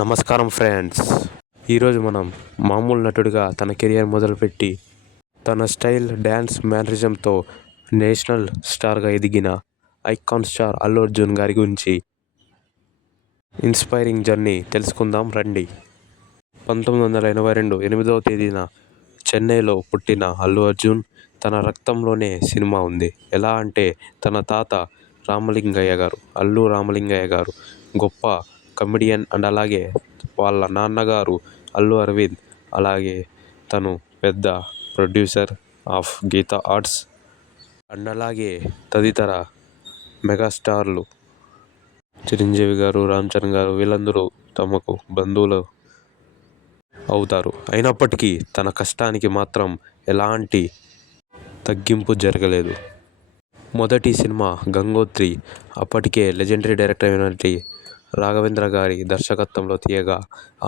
నమస్కారం ఫ్రెండ్స్. ఈరోజు మనం మామూలు నటుడిగా తన కెరియర్ మొదలుపెట్టి తన స్టైల్, డ్యాన్స్, మేనరిజంతో నేషనల్ స్టార్గా ఎదిగిన ఐకాన్ స్టార్ అల్లు అర్జున్ గారి గురించి ఇన్స్పైరింగ్ జర్నీ తెలుసుకుందాం రండి. 1982 8వ తేదీన చెన్నైలో పుట్టిన అల్లు అర్జున్ తన రక్తంలోనే సినిమా ఉంది. ఎలా అంటే తన తాత అల్లు రామలింగయ్య గారు గొప్ప కమెడియన్ అండ్ అలాగే వాళ్ళ నాన్నగారు అల్లు అరవింద్, అలాగే తను పెద్ద producer of Geetha Arts and అలాగే తదితర మెగాస్టార్లు చిరంజీవి గారు, రామ్ చరణ్ గారు వీళ్ళందరూ తమకు బంధువులు అవుతారు. అయినప్పటికీ తన కష్టానికి మాత్రం ఎలాంటి తగ్గింపు జరగలేదు. మొదటి సినిమా గంగోత్రి అప్పటికే లెజెండరీ డైరెక్టర్ అయినటువంటి రాఘవేంద్ర గారి దర్శకత్వంలో తీయగా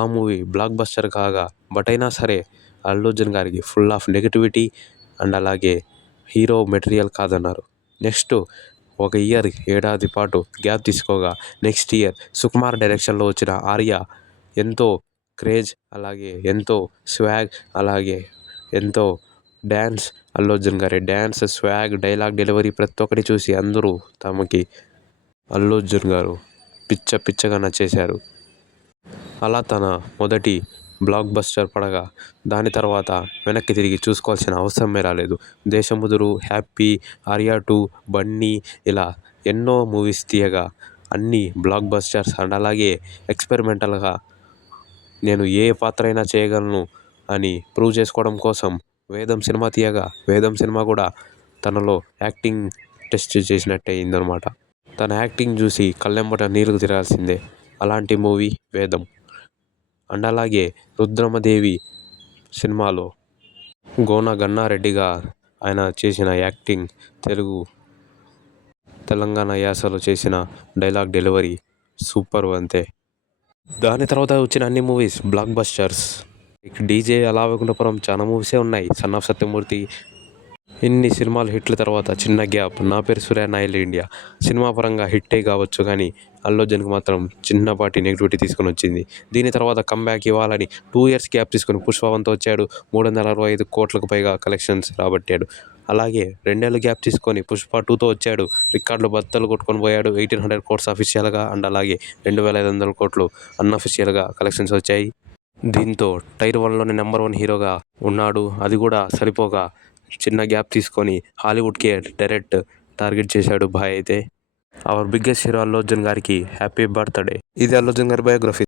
ఆ మూవీ బ్లాక్ బస్టర్ కాగా, బట్ అయినా సరే అల్లు అర్జున్ గారికి ఫుల్ ఆఫ్ నెగిటివిటీ అండ్ అలాగే హీరో మెటీరియల్ కాదన్నారు. నెక్స్ట్ ఒక ఏడాది పాటు గ్యాప్ తీసుకోగా నెక్స్ట్ ఇయర్ సుకుమార్ డైరెక్షన్లో వచ్చిన ఆర్య ఎంతో క్రేజ్, అలాగే ఎంతో స్వాగ్, అలాగే ఎంతో డ్యాన్స్, అల్లు అర్జున్ గారి డ్యాన్స్, స్వాగ్, డైలాగ్ డెలివరీ ప్రతి ఒక్కటి చూసి అందరూ తమకి అల్లు అర్జున్ గారు పిచ్చగా నచ్చేశారు. అలా తన మొదటి బ్లాక్ బస్టర్ పడగా దాని తర్వాత వెనక్కి తిరిగి చూసుకోవాల్సిన అవసరమే రాలేదు. దేశముదురు, హ్యాపీ, ఆర్య 2, బన్నీ ఇలా ఎన్నో మూవీస్ తీయగా అన్ని బ్లాక్ బస్టర్స్ అండ్ అలాగే ఎక్స్పెరిమెంటల్గా నేను ఏ పాత్ర అయినా చేయగలను అని ప్రూవ్ చేసుకోవడం కోసం వేదం సినిమా తీయగా వేదం సినిమా కూడా తనలో యాక్టింగ్ టెస్ట్ చేసినట్టే అయిందనమాట. తన యాక్టింగ్ చూసి కళ్ళెంబట నీళ్లు తిరాల్సిందే. అలాంటి మూవీ వేదం. అండ్ అలాగే రుద్రమదేవి సినిమాలో గోన గన్నారెడ్డిగా ఆయన చేసిన యాక్టింగ్, తెలంగాణ యాసలో చేసిన డైలాగ్ డెలివరీ సూపర్ అంతే. దాని తర్వాత వచ్చిన అన్ని మూవీస్ బ్లాక్ బస్టర్స్. డీజే, అలా వైకుంఠపురం చాలా మూవీసే ఉన్నాయి. సన్ ఆఫ్ సత్యమూర్తి, ఇన్ని సినిమాలు హిట్ల తర్వాత చిన్న గ్యాప్. నా పేరు సూర్య, నా ఇల్లు ఇండియా సినిమా పరంగా హిట్టే కావచ్చు, కానీ అల్లు అర్జున్కి మాత్రం చిన్నపాటి నెగిటివిటీ తీసుకొని వచ్చింది. దీని తర్వాత కంబ్యాక్ ఇవ్వాలని 2 years గ్యాప్ తీసుకొని పుష్ప 1తో వచ్చాడు. 365 కోట్లకు పైగా కలెక్షన్స్ రాబట్టాడు. అలాగే 2 ఏళ్ళు గ్యాప్ తీసుకొని పుష్ప 2తో వచ్చాడు. రికార్డులు బద్దలు కొట్టుకొని పోయాడు. 1800 crores అఫీషియల్గా అండ్ అలాగే 2500 కోట్లు అన్అఫీషియల్గా కలెక్షన్స్ వచ్చాయి. దీంతో టైర్ 1లోనే నెంబర్ 1 హీరోగా ఉన్నాడు. అది కూడా సరిపోగా చిన్న గ్యాప్ తీసుకొని హాలీవుడ్కే డైరెక్ట్ టార్గెట్ చేశాడు బాయ్. అయితే hour biggest hero Allu Arjun గారికి హ్యాపీ బర్త్డే. ఇది అల్లు అర్జున్ గారి బయోగ్రఫీ.